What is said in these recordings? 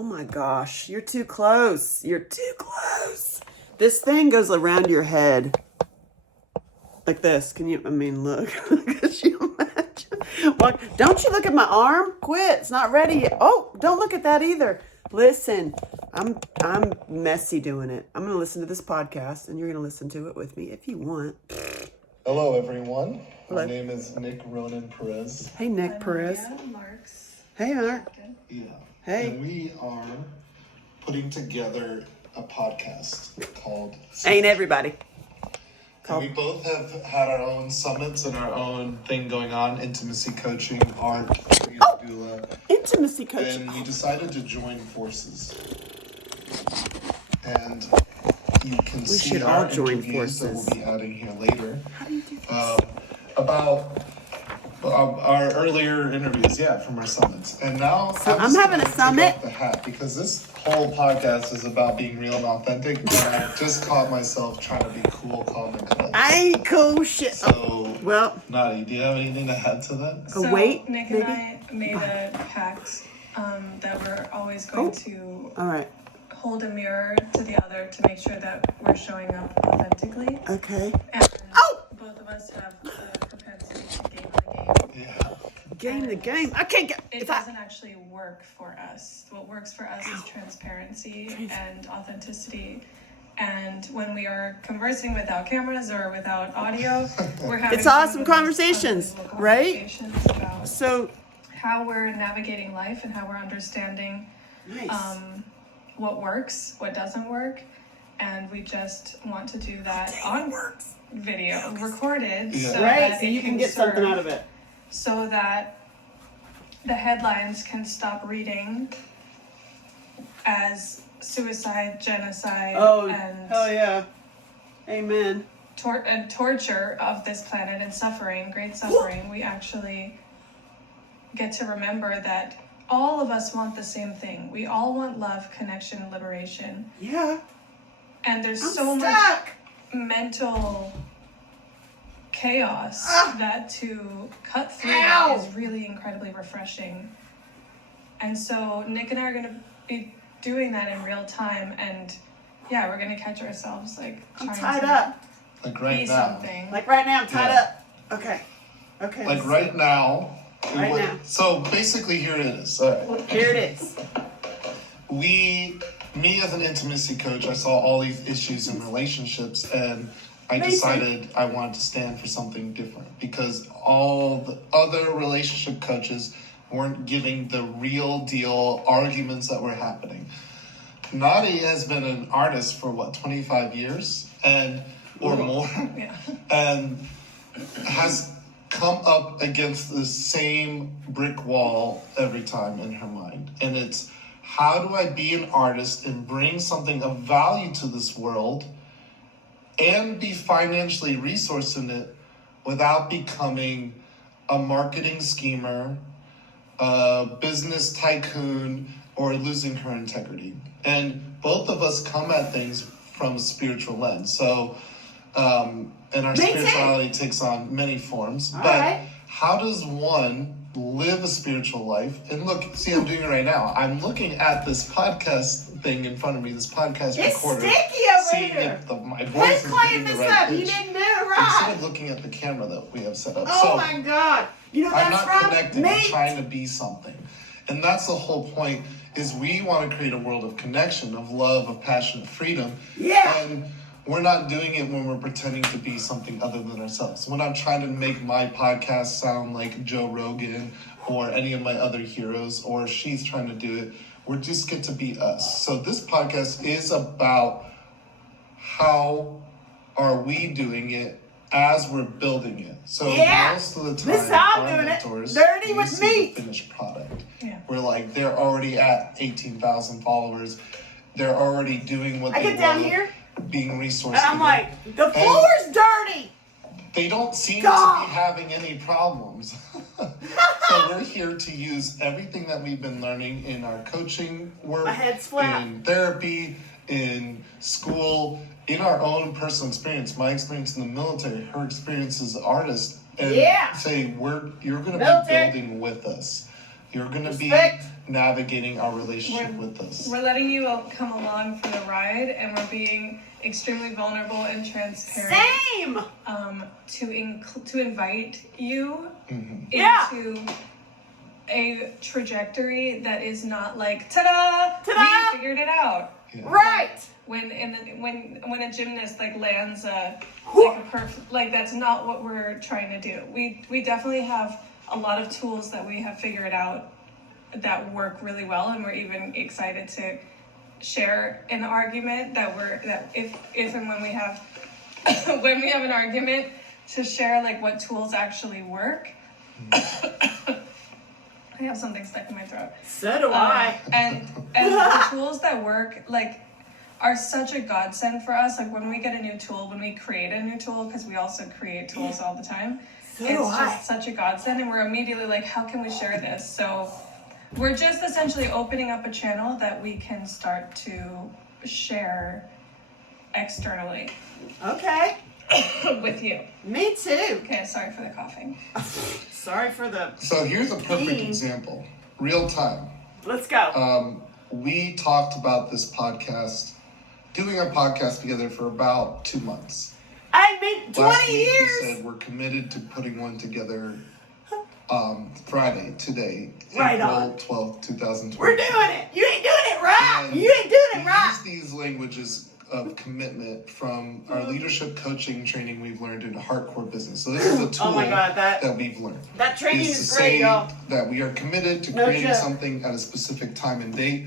Oh my gosh, you're too close. You're too close. This thing goes around your head. Like this. Can you, look. Could you imagine? Well, don't you look at my arm? Quit. It's not ready yet. Oh, don't look at that either. Listen, I'm messy doing it. I'm going to listen to this podcast, and you're going to listen to it with me if you want. Hello, everyone. Hello. My name is Nick Ronan Perez. Hey, Nick Perez. Marks. Hey, Mark. Yeah. Hey. And we are putting together a podcast called Ain't Everybody. And we both have had our own summits and our own thing going on, intimacy coaching, art, doula. Intimacy coaching. And we decided to join forces. And you can see should our all join interviews that forces. we'll be adding here later. How do you do this? About our earlier interviews, from our summits. And now So I'm having a summit. Take off the hat because this whole podcast is about being real and authentic. And I just caught myself trying to be cool, calm, and collected. I ain't cool shit. So, Well, Nadi, do you have anything to add to that? So wait, Nick maybe? and I made a pact that we're always going to all right. hold a mirror to the other to make sure that we're showing up authentically. Okay. And Oh! both of us have the propensity to game the game. Yeah. Game the game. I can't get. It If I. doesn't actually work for us. What works for us is transparency and authenticity. And when we are conversing without cameras or without audio, we're having It's awesome some of those conversations, unbelievable right? conversations about So how we're navigating life and how we're understanding nice. what works, what doesn't work, and we just want to do that on works. video, recorded, Yeah. so Right. that So it you can get something serve- out of it. so that the headlines can stop reading as suicide, genocide, Oh, and hell yeah. Amen. torture of this planet and suffering, great suffering. We actually get to remember that all of us want the same thing. We all want love, connection, liberation. Yeah. And there's I'm so stuck. much mental chaos that to cut through that is really incredibly refreshing. And so Nick and I are going to be doing that in real time, and we're going to catch ourselves like I'm trying tied to up. Like be right now. something. Like right now, I'm tied Yeah. up. Okay. Okay. Like right now. Right now. So basically here it is. All right. Here it is. Me as an intimacy coach, I saw all these issues in relationships, and I Amazing. decided I wanted to stand for something different because all the other relationship coaches weren't giving the real deal arguments that were happening. Nadi has been an artist for 25 years or more, Yeah. and has come up against the same brick wall every time in her mind. And it's, how do I be an artist and bring something of value to this world and be financially resourced in it without becoming a marketing schemer, a business tycoon, or losing her integrity? And both of us come at things from a spiritual lens. So, and our Me too. spirituality takes on many forms. All But right. how does one live a spiritual life? And look, see, I'm doing it right now. I'm looking at this podcast thing in front of me, this podcast It's recorder. sticky over seeing here. if my voice Let's is clean hitting the this right up. You pitch. didn't do it Instead right. of looking at the camera that we have set up. Oh so my God. You know I'm that's not from connecting, me. I'm trying to be something. And that's the whole point, is we want to create a world of connection, of love, of passion, of freedom. Yeah. And we're not doing it when we're pretending to be something other than ourselves. We're not trying to make my podcast sound like Joe Rogan or any of my other heroes, or she's trying to do it. We just get to be us. So this podcast is about how are we doing it as we're building it. So Yeah. most of the time, This is how I'm our doing it. mentors, Dirty we with see meat. the finished product. Yeah. We're like, they're already at 18,000 followers. They're already doing what I they get down love, here being resourced. and I'm like, the floor's dirty. They don't seem God. to be having any problems. So we're here to use everything that we've been learning in our coaching work, My head's flat. in therapy, in school, in our own personal experience. My experience in the military, her experience as an artist, and Yeah. say you're going to be Military. building with us. You're going to be Respect. navigating our relationship with us. We're letting you come along for the ride, and we're being extremely vulnerable and transparent. Same. To invite you Yeah. into a trajectory that is not like ta-da, Ta-da! we figured it out. Yeah. Right. When a gymnast like lands like that's not what we're trying to do. We definitely have a lot of tools that we have figured out that work really well, and we're even excited to share an argument that if and when we have when we have an argument, to share like what tools actually work. I have something stuck in my throat. So do I. And the tools that work like are such a godsend for us. Like when we get a new tool, when we create a new tool, because we also create tools all the time. So do It's I. just such a godsend, and we're immediately like, how can we share this? So we're just essentially opening up a channel that we can start to share externally Okay. with you. Me too. Okay, sorry for the coughing. Sorry for the. So here's a perfect example. Real time. Let's go. We talked about this podcast, doing a podcast together for about 2 months. I mean, 20 Last week years. we said we're committed to putting one together Friday, today, Right April on. 12th, 2020. We're doing it. You ain't doing it right. And You ain't doing we it right. use these languages of commitment from our leadership coaching training we've learned in Hardcore Business. So this is a tool Oh my God, that we've learned. that training Is to is great, say y'all. that we are committed to No creating joke. something at a specific time and date.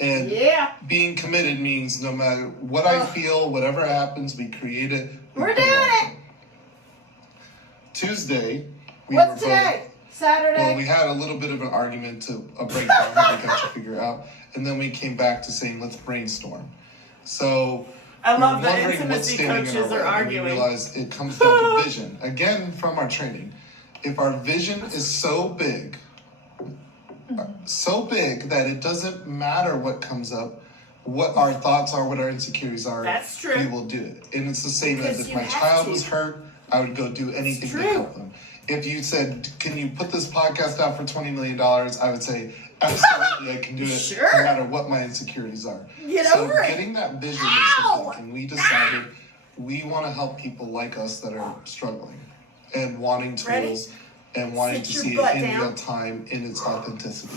And Yeah. being committed means no matter what I feel, whatever happens, we create it. we We're put doing out it. there. Tuesday, we What's were both- today? Saturday. well, we had a little bit of an argument to a breakdown that we got to figure out, and then we came back to saying let's brainstorm. So I we love were that wondering what's intimacy standing in coaches our are way, and arguing. we realized it comes down to vision. Again, from our training, if our vision is so big that it doesn't matter what comes up, what our thoughts are, what our insecurities are, That's true. we will do it. And it's the same Because as if you my have child to. was hurt, I would go do anything to true. help them. If you said, can you put this podcast out for $20 million? I would say, absolutely, I can do it Sure. no matter what my insecurities are. Get so over it. getting that vision Ow! is something, and we decided we want to help people like us that are struggling and wanting Ready? tools and wanting Sit to your see butt it in down. real time in its authenticity.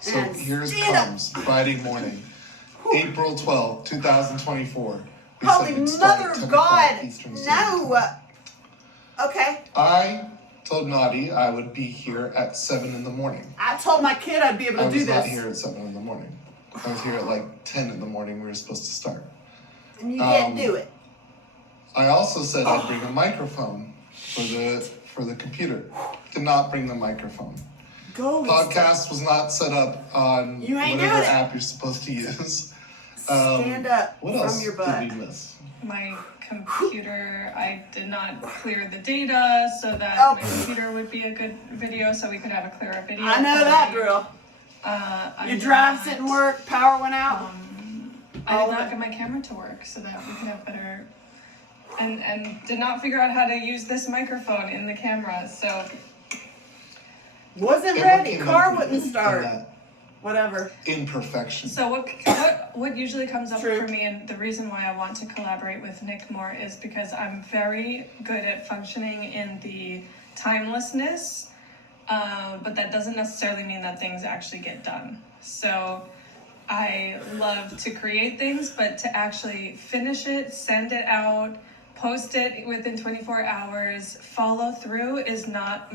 So And here's stand up. comes Friday morning, April 12th, 2024. We Holy said we'd start Mother at of 10 o'clock God. Eastern Standard No. Time. Okay. I told Nadi I would be here at 7 in the morning. I told my kid I'd be able I to do was not this. here at 7 in the morning. I was here at like 10 in the morning. We were supposed to start. And you can't do it. I also said I'd bring a microphone for the computer. Did not bring the microphone. Go. Podcast was not set up on You ain't whatever doing it. app you're supposed to use. Stand up What from else your butt. did we miss? My computer, I did not clear the data so that Oh. my computer would be a good video, so we could have a clearer video. I know that quality. drill. I Your did drive not- didn't work. Power went out. I all did of not it. get my camera to work so that we could have better, and did not figure out how to use this microphone in the camera. So Wasn't Everyone ready. came Car up wouldn't with start. that Whatever. Imperfection. So what usually comes up True. for me, and the reason why I want to collaborate with Nick more, is because I'm very good at functioning in the timelessness, but that doesn't necessarily mean that things actually get done. So I love to create things, but to actually finish it, send it out, post it within 24 hours, follow through is not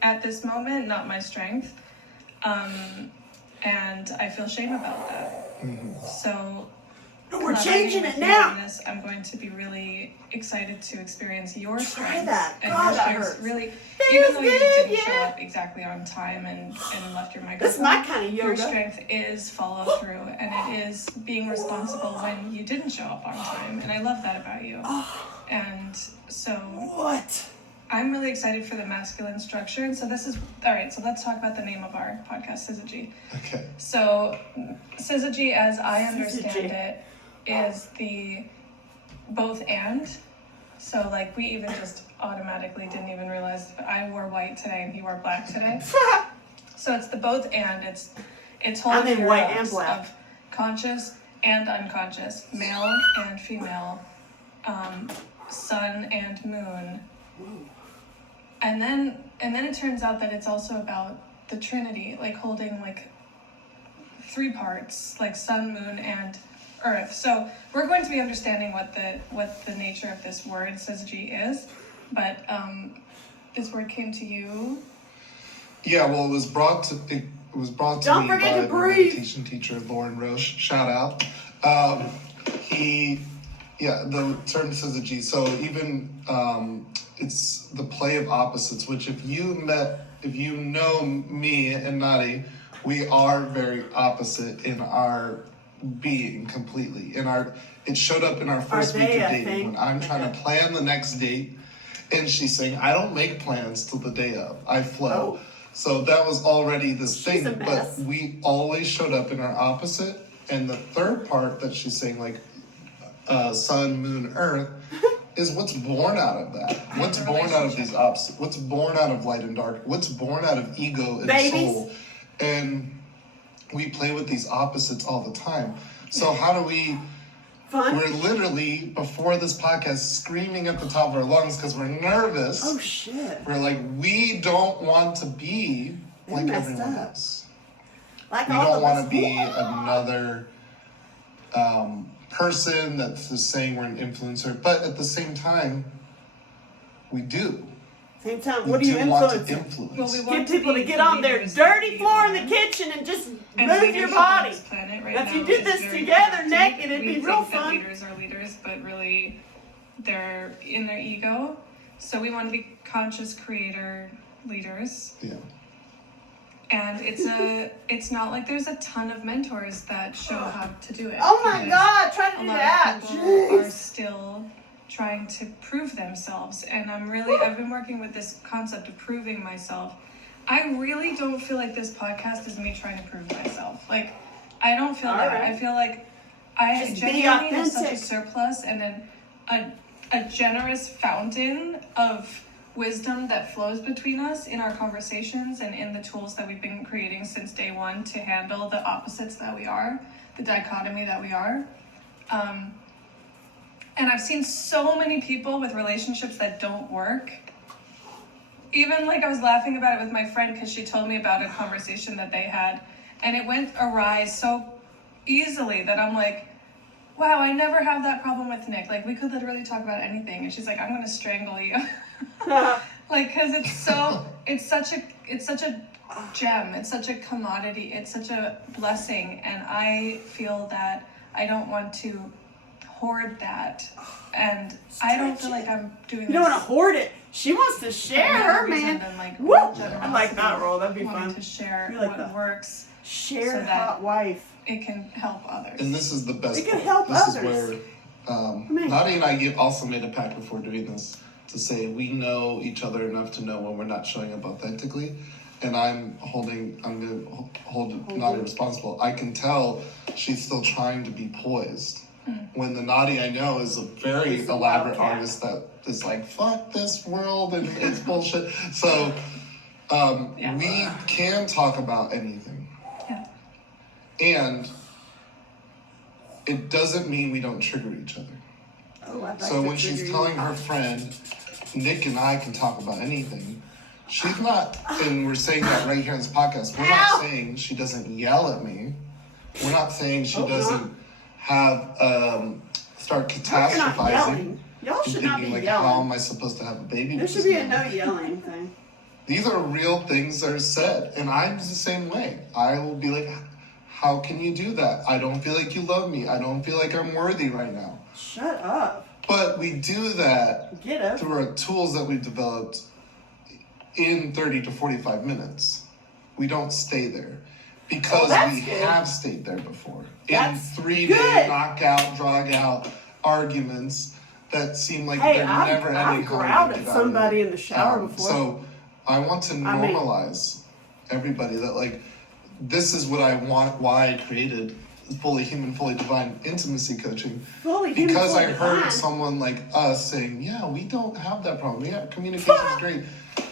at this moment, not my strength. And I feel shame about that. So We're collaborating changing with it you now. on this, I'm going to be really excited to experience your Try strengths. that. And God, your that strengths hurts. really, Feels even though you good, didn't show yeah. up exactly on time and left your microphone. This is my kind of Your yoga. strength is follow through, and it is being responsible when you didn't show up on time. And I love that about you. And so What? I'm really excited for the masculine structure. And so this is, all right, so let's talk about the name of our podcast, Syzygy. Okay. So Syzygy, as I understand Syzygy. it, is the both and. So like we even just automatically didn't even realize I wore white today and he wore black today. So it's the both and. It's whole mean white and black. of conscious and unconscious, male and female, sun and moon. And then it turns out that it's also about the Trinity, like holding like 3 parts, like sun, moon, and earth. So we're going to be understanding what the nature of this word syzygy is, but this word came to you. Yeah, well, it was brought to me by my meditation teacher, Lauren Roche. Shout out. The term syzygy. So even it's the play of opposites. Which if you know me and Nadi, we are very opposite in our being completely. It showed up in our first week of dating when I'm trying to plan the next date, and she's saying, I don't make plans till the day of. I flow. Oh. So that was already this thing, but we always showed up in our opposite. And the third part that she's saying, like sun, moon, earth, is what's born out of that. What's born out of these opposites? What's born out of light and dark? What's born out of ego and soul? And we play with these opposites all the time. So how do we... We're literally, before this podcast, screaming at the top of our lungs because we're nervous. Oh, shit. We're like, we don't want to be like everyone else. Like we don't want to be another person that's just saying we're an influencer. But at the same time, we do. Same time, what do you influence? Well, we get people to get on their dirty floor in the kitchen and just move your body. If you did this together naked, it'd be real fun. Leaders are leaders, but really they're in their ego. So we want to be conscious creator leaders. Yeah. And it's not like there's a ton of mentors that show how to do it. Oh my God, try to do that. A lot of people are still trying to prove themselves, and I've been working with this concept of proving myself. I really don't feel like this podcast is me trying to prove myself. Like, I don't feel that. Right. I feel like I just genuinely have such a surplus and a generous fountain of wisdom that flows between us in our conversations and in the tools that we've been creating since day one to handle the opposites that we are, the dichotomy that we are. And I've seen so many people with relationships that don't work. Even like I was laughing about it with my friend because she told me about a conversation that they had, and it went awry so easily that I'm like, wow, I never have that problem with Nick. Like, we could literally talk about anything. And she's like, I'm going to strangle you. Like, because it's such a gem. It's such a commodity. It's such a blessing. And I feel that I don't want to hoard that. And I don't feel like I'm doing this. You don't want to hoard it. She wants to share her, man. Woo! I like that role. That'd be fun. To share what works. Share so hot wife. It can help others. And this is the best part. It can help others. This is where Nadia and I also made a pact before doing this to say we know each other enough to know when we're not showing up authentically. And I'm going to hold Nadia responsible. I can tell she's still trying to be poised. When the Nadia I know is a very elaborate artist that is like, fuck this world and it's bullshit. So we can talk about anything. Yeah. And it doesn't mean we don't trigger each other. So when she's telling her friend, Nick and I can talk about anything, she's not, and we're saying that right here in this podcast, we're not saying she doesn't yell at me. We're not saying she doesn't start catastrophizing. Y'all should not be like, yelling. how am I supposed to have a baby? There should be a no yelling thing. These are real things that are said, and I'm the same way. I will be like, how can you do that? I don't feel like you love me. I don't feel like I'm worthy right now. Shut up. But we do that through our tools that we've developed in 30 to 45 minutes. We don't stay there. Because we have stayed there before. In 3-day knockout, drag out arguments that seem like they're never ending. I've growled at somebody in the shower before. So I want to normalize everybody that like, this is what I want, why I created Fully Human, Fully Divine Intimacy Coaching. Because I heard someone like us saying, yeah, we don't have that problem. Yeah, communication is great.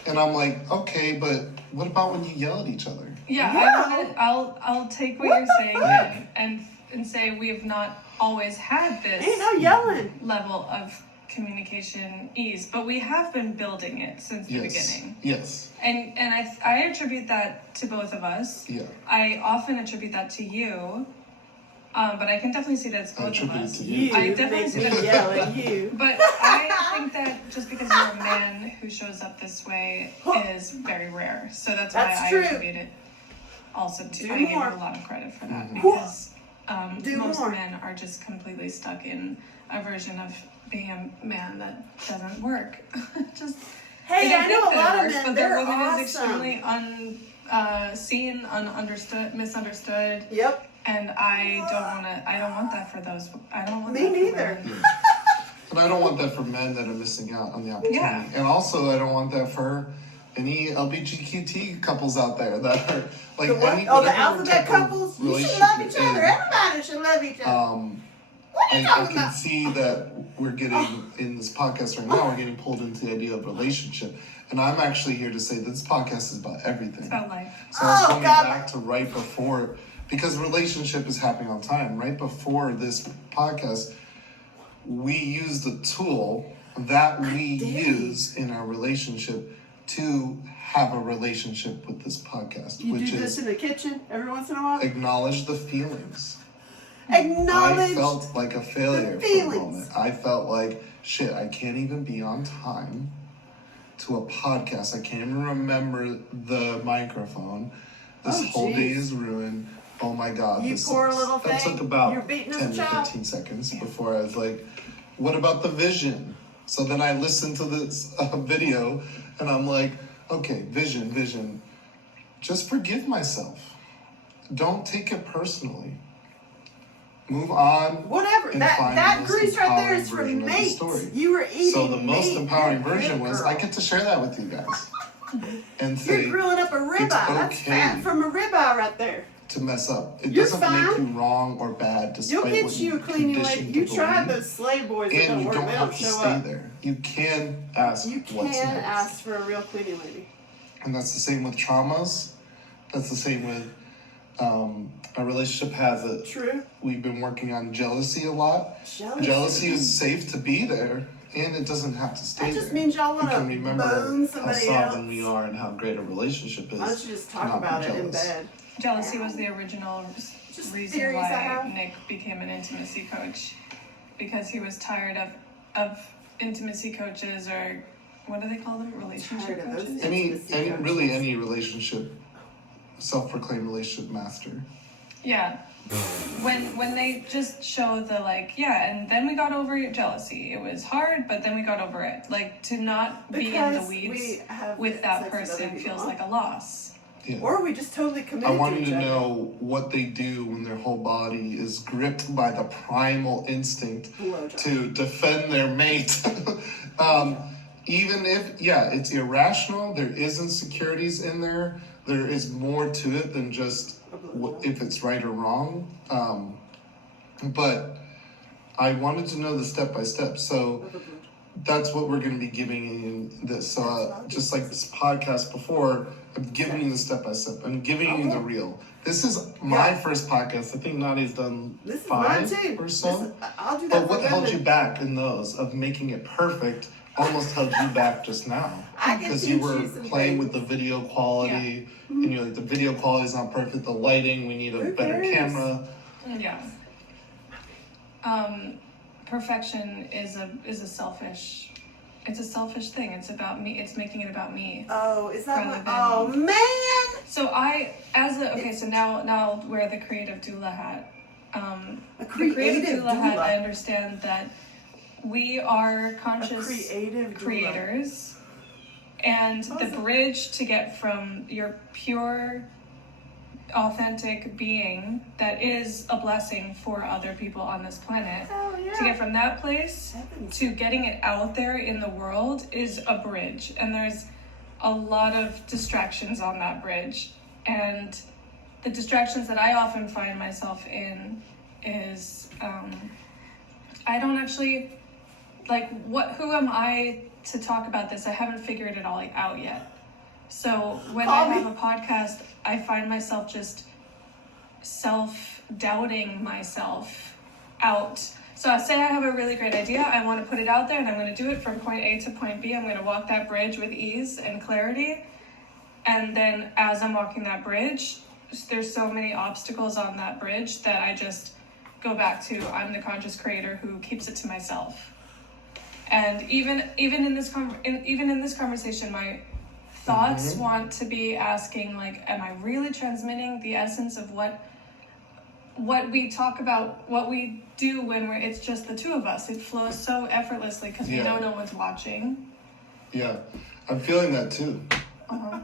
And I'm like, okay, but what about when you yell at each other? Yeah, I'll take what you're saying and say we have not always had this Ain't no yelling. level of communication ease, but we have been building it since the beginning. Yes. And I attribute that to both of us. Yeah. I often attribute that to you, but I can definitely see that it's I both of attribute it us. to you. I definitely make see me that. yell at you. But I think that just because you're a man who shows up this way is very rare. So that's why That's I true. attribute it also to. Do I give you more. a lot of credit for that Mhm. because Do most more. men are just completely stuck in a version of being a man that doesn't work. Just Hey, they I know think a that it lot of works, men. but They're their woman awesome. is extremely unseen, ununderstood, misunderstood. Yep. And I don't want that for those. I don't want Me that neither. For women. And I don't want that for men that are missing out on the opportunity. Yeah. And also, I don't want that for any LGBTQ couples out there that are like The what? any Oh, the whatever alphabet type of couples? You should relationship love each it other. is. Everybody should love each other. What are you I talking can about? see that we're getting in this podcast right now. We're getting pulled into the idea of relationship, and I'm actually here to say this podcast is about everything. It's about life. So I was Oh, coming God. back to right before, because relationship is happening on time. Right before this podcast, we used a tool that we use in our relationship to have a relationship with this podcast, You which do this is in the kitchen every once in a while? acknowledge the feelings. Acknowledge. I felt like a failure for a feelings. moment. I felt like, shit, I can't even be on time to a podcast. I can't even remember the microphone. This Oh, whole day jeez. is ruined. Oh my God. You this poor sucks. little That thing. took about You're beating us 10 a to child. 15 seconds before I was like, what about the vision? So then I listened to this video and I'm like, okay, vision. Just forgive myself. Don't take it personally. Move on. Whatever. and That find that the most grease right there is for empowering version of the mates. story. You were eating So the most meat. empowering You're a version good was girl. I get to share that with you guys. And say You're grilling up a ribeye. it's That's okay. fat from a ribeye right there. to mess up. It You're doesn't fine. make you wrong or bad despite You'll get what you a cleaning lady. conditioned You to tried believe. those slave boys that And don't you work. don't They have don't to show stay up. there. You can ask You what's can next. ask for a real cleaning lady. And that's the same with traumas. That's the same with our relationship has it. True. We've been working on jealousy a lot. Jealousy is safe to be there, and it doesn't have to stay That just there. means y'all You want to can remember bone how somebody sovereign else. we are and how great a relationship is. Why don't you just to talk not be about it in jealous. bed? Jealousy was the original Just reason theories I why have. Nick became an intimacy coach, because he was tired of intimacy coaches, or what do they call them? Relationship Tired of those coaches. Any Intimacy really coaches. any relationship, self-proclaimed relationship master. Yeah. When they just show the like, yeah, and then we got over jealousy. It was hard, but then we got over it. Like, to not be in the Because weeds we have with that sex with other person people, feels huh? like a loss. Yeah. Or we just totally committed I want to you each to other. know what they do when their whole body is gripped by the primal instinct Blowjob. to defend their mate. Even if, yeah, it's irrational, there is insecurities in there, there is more to it than just if it's right or wrong. But I wanted to know the step by step. So that's what we're going to be giving in this. So just like this podcast before, I'm giving you the step by step. I'm giving you the real. This is my Yeah. first podcast. I think Nadia's done This is mine 5 too. or so. This is- I'll do that But what for held you women. back in those of making it perfect? Almost held you back just now I can because teach you were some playing things. with the video quality, and you're like, the video quality is not perfect. The lighting, we need a Who better cares? camera. Yeah. Perfection is a selfish. It's a selfish thing. It's about me. It's making it about me. Oh, is that Rather what? than- Oh, man! So so now I'll wear the creative doula hat. A The creative creative doula hat, I doula. understand that we are A conscious creative doula. creators, and the Awesome. bridge to get from your pure, authentic being that is a blessing for other people on this planet, Hell yeah. to get from that place Heavens. to getting it out there in the world is a bridge, and there's a lot of distractions on that bridge. And the distractions that I often find myself in is I don't actually, like, who am I to talk about this. I haven't figured it all out yet. So when Call I me. have a podcast, I find myself just self-doubting myself out. So I say I have a really great idea, I want to put it out there, and I'm going to do it from point A to point B. I'm going to walk that bridge with ease and clarity. And then as I'm walking that bridge, there's so many obstacles on that bridge that I just go back to, I'm the conscious creator who keeps it to myself. And even in this conversation, my thoughts want to be asking, like, am I really transmitting the essence of what we talk about, what we do when it's just the two of us? It flows so effortlessly because we know no one's watching. Yeah, I'm feeling that too. I'm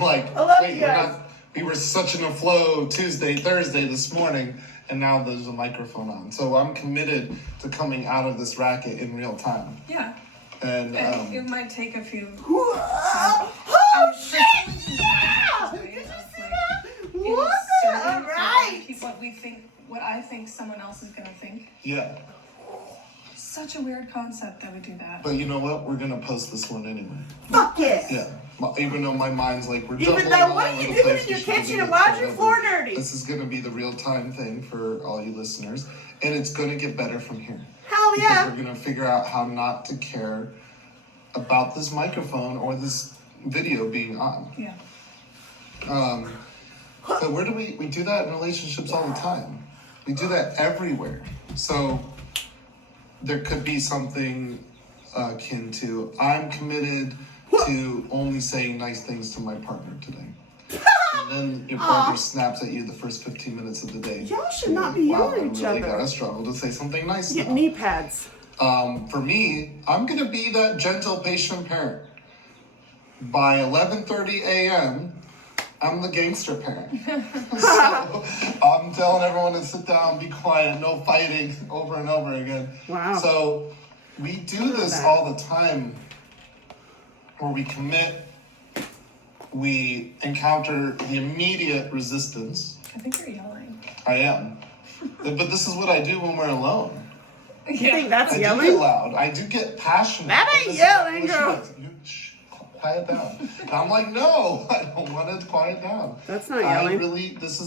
like, I love wait, you guys. we were such in a flow Tuesday, Thursday this morning, and now there's a microphone on. So I'm committed to coming out of this racket in real time. Yeah. And It might take a few. Oh, shit! Yeah! Did you see that? What? All right. What I think someone else is gonna think. yeah, Such a weird concept that we do that. but you know what? We're gonna post this one anyway. Fuck it. Yeah, even though my mind's like, we're Even jumbling though, all what are over you the doing place, in we your should do kitchen this and why is your forever. floor dirty? This is gonna be the real time thing for all you listeners, and it's gonna get better from here. Hell Because yeah. we're gonna figure out how not to care about this microphone or this video being on. Yeah. But where do we do that in relationships all the time? We do that everywhere. So there could be something akin to, I'm committed to only saying nice things to my partner today. And then your partner snaps at you the first 15 minutes of the day. Y'all should not be yelling at each I really other. gotta struggle to say something nice Get now. knee pads. For me, I'm gonna be that gentle, patient parent. By 11:30 a.m., I'm the gangster parent. So I'm telling everyone to sit down, be quiet, no fighting, over and over again. Wow. So we do this that. all the time, where we commit, we encounter the immediate resistance. I think you're yelling. I am. But this is what I do when we're alone. You think that's I do yelling? get loud. I do get passionate. That ain't This is yelling, what she girl. does. You, shh, quiet down. And I'm like, no, I don't want to quiet down. That's not yelling. This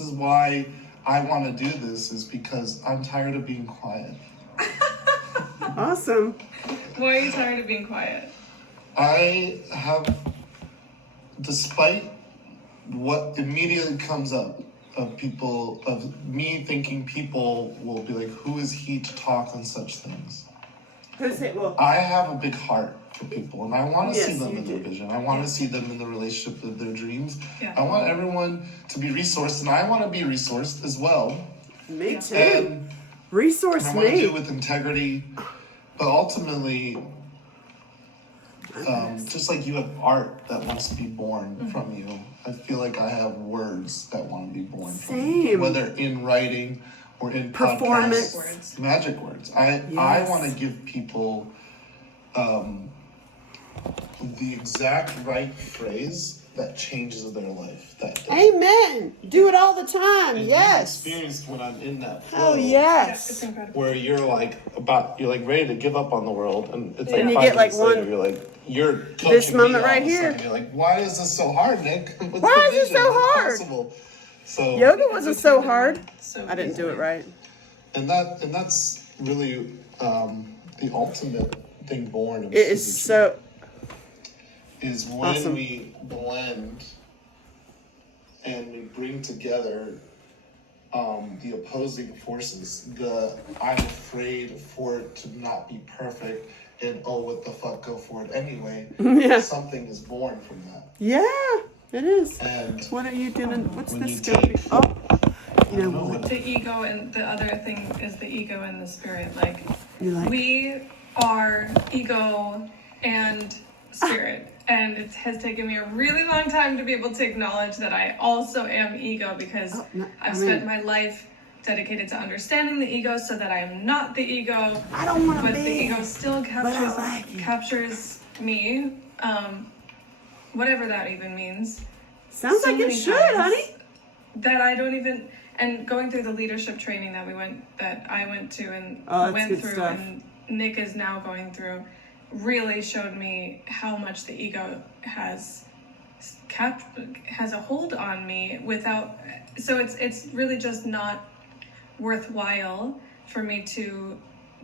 is why I want to do this, is because I'm tired of being quiet. Awesome. Why are you tired of being quiet? I have, despite what immediately comes up of me thinking people will be like, who is he to talk on such things? Who's it? Well, I have a big heart for people, and I want to see Yes, them you in their do. vision. I want to see them in the relationship of their dreams. Yeah. I want everyone to be resourced, and I want to be resourced as well. me Yeah. too. And Resource I want to do me. it with integrity, but ultimately, just like you have art that wants to be born Mm-hmm. from you, I feel like I have words that want to be born from Same. you, whether in writing or in Performance. podcasts. Words. Magic words. I Yes. want to give people the exact right phrase that changes their life that day. Amen. Do it all the time. And yes. you experienced when I'm in that flow. Oh Yeah, it's yes. incredible. Where you're like ready to give up on the world, and it's like And you 5 get, like, minutes later, one- you're like, you're coaching This me moment all right of a here. sudden. You're like, why is this so hard, Nick? What's Why the is it vision? so What's hard? possible? So Yoga wasn't so hard. So I didn't do it right. and that's really the ultimate thing born of It is Suzuki, so. is when awesome. we blend and we bring together the opposing forces. I'm afraid for it to not be perfect, and oh, what the fuck, go for it anyway. Yeah. Something is born from that. Yeah, it is. And What are you doing? What's When this you gonna be? take- Oh, you I know don't know what? what- The ego, and the other thing is the ego and the spirit. Like, You like? we are ego and spirit. And it has taken me a really long time to be able to acknowledge that I also am ego, because Oh, no, I've I spent mean- my life dedicated to understanding the ego so that I am not the ego. I don't want to But be. the ego still like it. captures me, whatever that even means. Sounds So like it many should, times honey. That I don't even, and going through the leadership training that I went to and Oh, that's went good through, stuff. and Nick is now going through really showed me how much the ego has a hold on me without, so it's really just not worthwhile for me to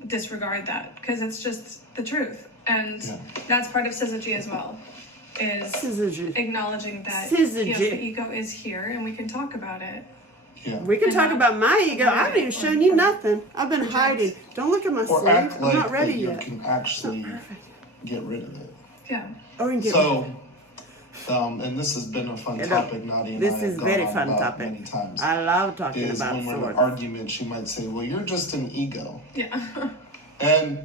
disregard that, because it's just the truth. And that's part of syzygy as well, is Syzygy. acknowledging that Syzygy. yes, the ego is here and we can talk about it. Yeah. We can talk about my ego. I haven't even shown you nothing. I've been hiding. Don't look at my Or sleeve. act I'm like not ready that you yet. can actually get rid of it. Yeah. Or you can get So, and this has been a fun Yeah, topic, Nadia and this I is have gone very on fun about topic. many times. I love talking Is about when we're in an swords. argument, she might say, "Well, you're just an ego," Yeah. and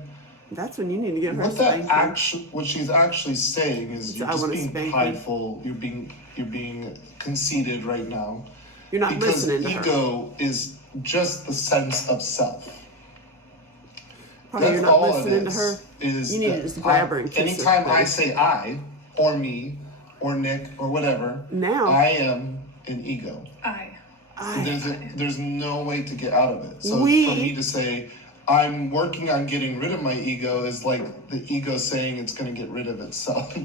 That's when you need to get her what that spanking. what she's actually saying is you're I just wanna being spank you. prideful. You're being conceited right now. You're not Because listening to her. ego is just the sense of self. Probably That's you're not all listening it to is. her. Is You need to that just grab her and kiss her, anytime I buddy. say I, or me, or Nick, or whatever, Now. I am an ego. There's no way to get out of it. So for me to say I'm working on getting rid of my ego is like the ego saying it's going to get rid of itself.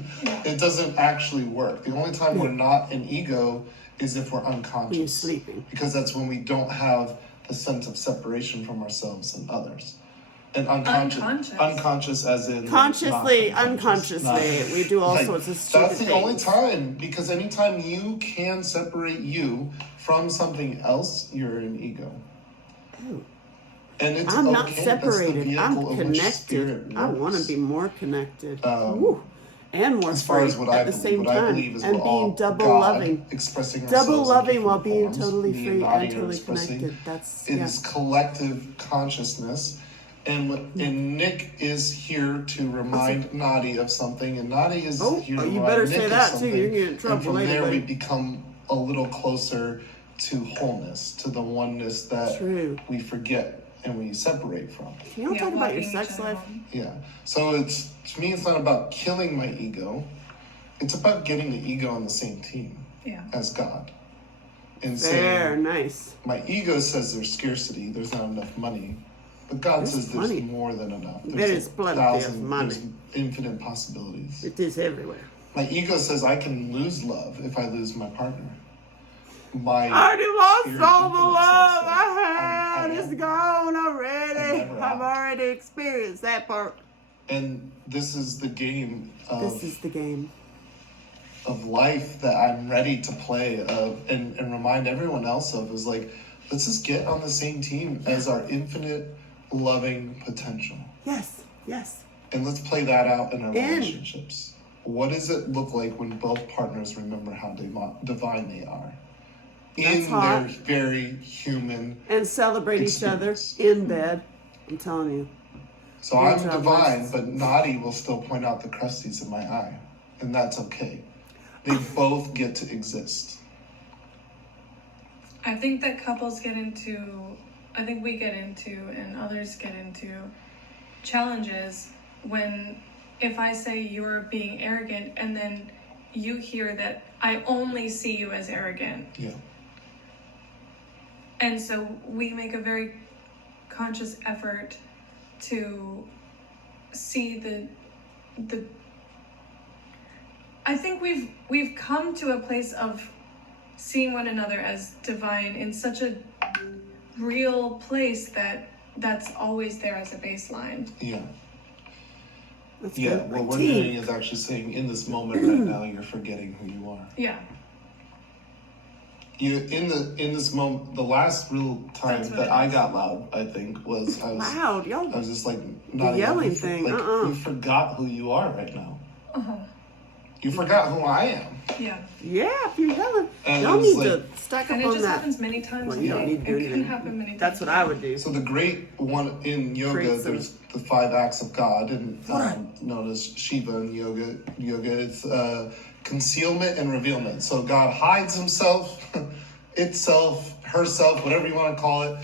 It doesn't actually work. The only time we're not an ego is if we're unconscious. When you're sleeping. Because that's when we don't have the sense of separation from ourselves and others. And unconscious as in Consciously, not unconsciously, we do all like, sorts of stupid that's the things. only time, because anytime you can separate you from something else, you're an ego. Oh. And it's I'm okay. not separated. That's the I'm vehicle in which connected. spirit I want to works. be more connected. Ooh. And more As far as free what at the same time. believe is And we're all being double God loving. expressing Double ourselves in loving while different being forms. totally Me free Nadia and are totally expressing connected. That's it is collective consciousness. And Nick is here to remind Nadia of something, and Nadia is here to you remind better Nick say of that, too. something. You're gonna get in trouble and from later, there buddy. we become a little closer to wholeness, to the oneness that True. we forget and we separate from. Can you talk about your sex life? Yeah. So it's, to me, it's not about killing my ego. It's about getting the ego on the same team as God. And Very saying, nice. my ego says there's scarcity, there's not enough money. But God says there's money. more than enough. There is plenty of money. There's infinite possibilities. It is everywhere. My ego says I can lose love if I lose my partner. I already lost spirit all the infinite love self I had. says, It's gone already. never I've out. already experienced that part. And this is the game This is the game. of life that I'm ready to play and remind everyone else of, is like, let's just get on the same team as our infinite loving potential. Yes, yes. And let's play that out in our relationships. What does it look like when both partners remember how divine they are? That's In hot. their very human. And celebrate each other experience. in bed. I'm telling you. So Good I'm job, divine, Lex. but Naughty will still point out the crusties in my eye. And that's okay. They both get to exist. I think that we get into, and others get into, challenges when, if I say you're being arrogant and then you hear that I only see you as arrogant. Yeah. And so we make a very conscious effort to see the I think we've come to a place of seeing one another as divine in such a real place that's always there as a baseline. Yeah. That's Yeah, good. what we're Team. doing is actually saying, in this moment right now, you're forgetting who you are. Yeah. You in this moment, the last real time That's what that it I is. got loud, I think, was I Loud, y'all. was just like, not yelling even, thing, like, uh-uh. you forgot who you are right now. Uh-huh. You forgot who I am. Yeah. Yeah, if you're yelling. And Y'all it was need to like- stack up And it on just that. happens many times Well, a you don't day. need to do It can anything. happen many times. That's what I would do. So the great one in yoga, Create some- there's the 5 acts of God, and known as Shiva in yoga. It's concealment and revealment. So God hides himself, itself, herself, whatever you want to call it,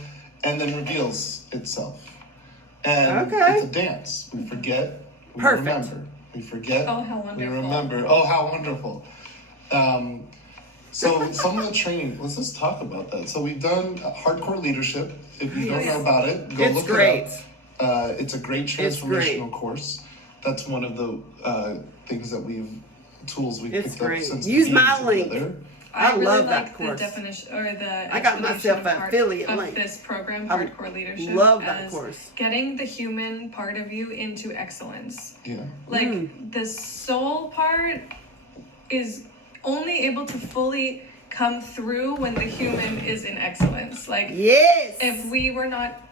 and then reveals itself. And Okay. it's a dance. We forget, we Perfect. remember. We forget, Oh, how we wonderful. remember. Oh, how wonderful. So some of the training, let's just talk about that. So we've done hardcore leadership. If you don't know about it, go It's look great. it up. It's a great It's great. transformational course. That's one of the things that tools we've It's picked up great. since Use being my link. together. I really love that like course. the definition or the I got myself explanation an part affiliate of link. this program, I Hardcore Leadership. love that as course. Getting the human part of you into excellence. Yeah. Like the soul part is only able to fully come through when the human is in excellence. Like Yes. if we were not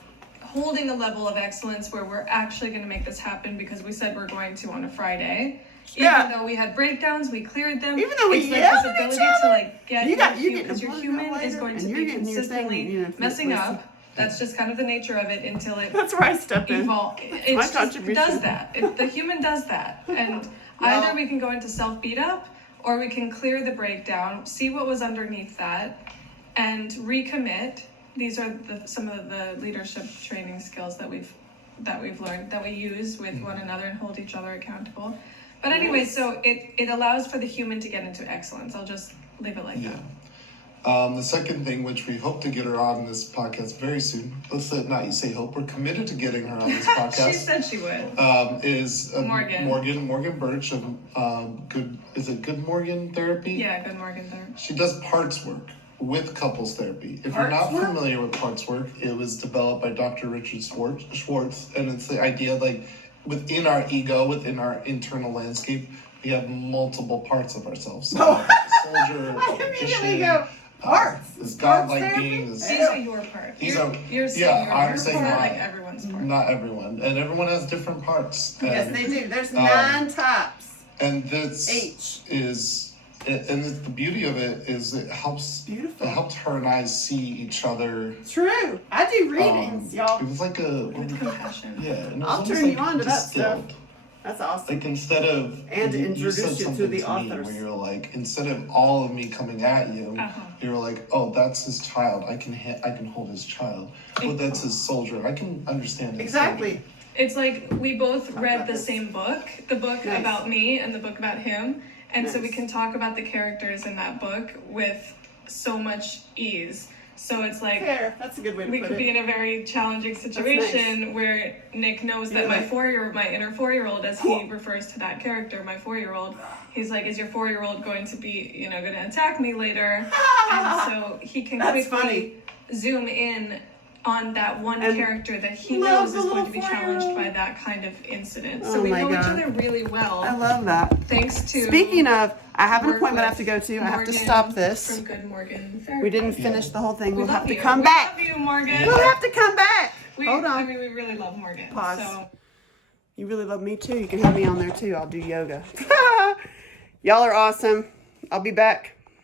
holding a level of excellence where we're actually going to make this happen because we said we're going to on a Friday. Yeah. Even though we had breakdowns, we cleared them. Even though we it's like yelled this at each ability to other. like get You your getting because your a human later, is going to and be you're getting your thing, consistently you know, messing listen. up. That's just kind of the nature of it until it That's where I step in. evolves. my It just contribution. does that. The human does that, and either we can go into self beat up, or we can clear the breakdown, see what was underneath that, and recommit. These are some of the leadership training skills that we've learned that we use with one another and hold each other accountable. But anyway, so it allows for the human to get into excellence. I'll just leave it like that. The second thing, which we hope to get her on this podcast very soon, let's not you say hope, we're committed to getting her on this podcast. She said she would. Is Morgan Birch of Good Morgan Therapy? Yeah, Good Morgan Therapy. She does parts work with couples therapy. If you're not familiar with parts work, it was developed by Dr. Richard Schwartz, and it's the idea like within our ego, within our internal landscape, we have multiple parts of ourselves. So, soldier, magician, parts. This godlike being. These are your parts. You're saying I'm saying part not, like everyone's part. Not everyone, and everyone has different parts. Yes, And, they do. There's 9 types. and this H. the beauty of it is it helps. Beautiful. It helped her and I see each other. True. I do readings, y'all. It was like With compassion. yeah. And it was I'll almost turn you like on to that stuff. distilled. That's awesome. Like instead of And to you introduce said you to something the me authors. where you're like, instead of all of me coming at you, you were like, oh, that's his child. I can hold his child. Oh, that's his soldier. I can understand his Exactly. soldier. It's like we both read the this. same book, the book Nice. about me and the book about him. And so we Nice. can talk about the characters in that book with so much ease. So it's like Fair. That's a good way to we put could be it. in a very challenging situation where Nick knows that You're my like- my inner 4-year-old, as he refers to that character, my 4-year-old, he's like, is your 4-year-old going to be, going to attack me later? And so he can That's quickly zoom in on that one And character that he love knows the is going little to be challenged 4-year-old. by that kind of incident. Oh So we my know each God. other really well. I love that. Thanks to Speaking of, I have an work appointment I have with to go to. I have to Morgan stop this. From Good Morgan Therapy. We didn't finish the whole thing. We We'll love have to you. come We back. love you, Morgan. We'll have to come back. Hold I on. mean, we really love Morgan. Pause. So. You really love me too. You can have me on there too. I'll do yoga. Y'all are awesome. I'll be back.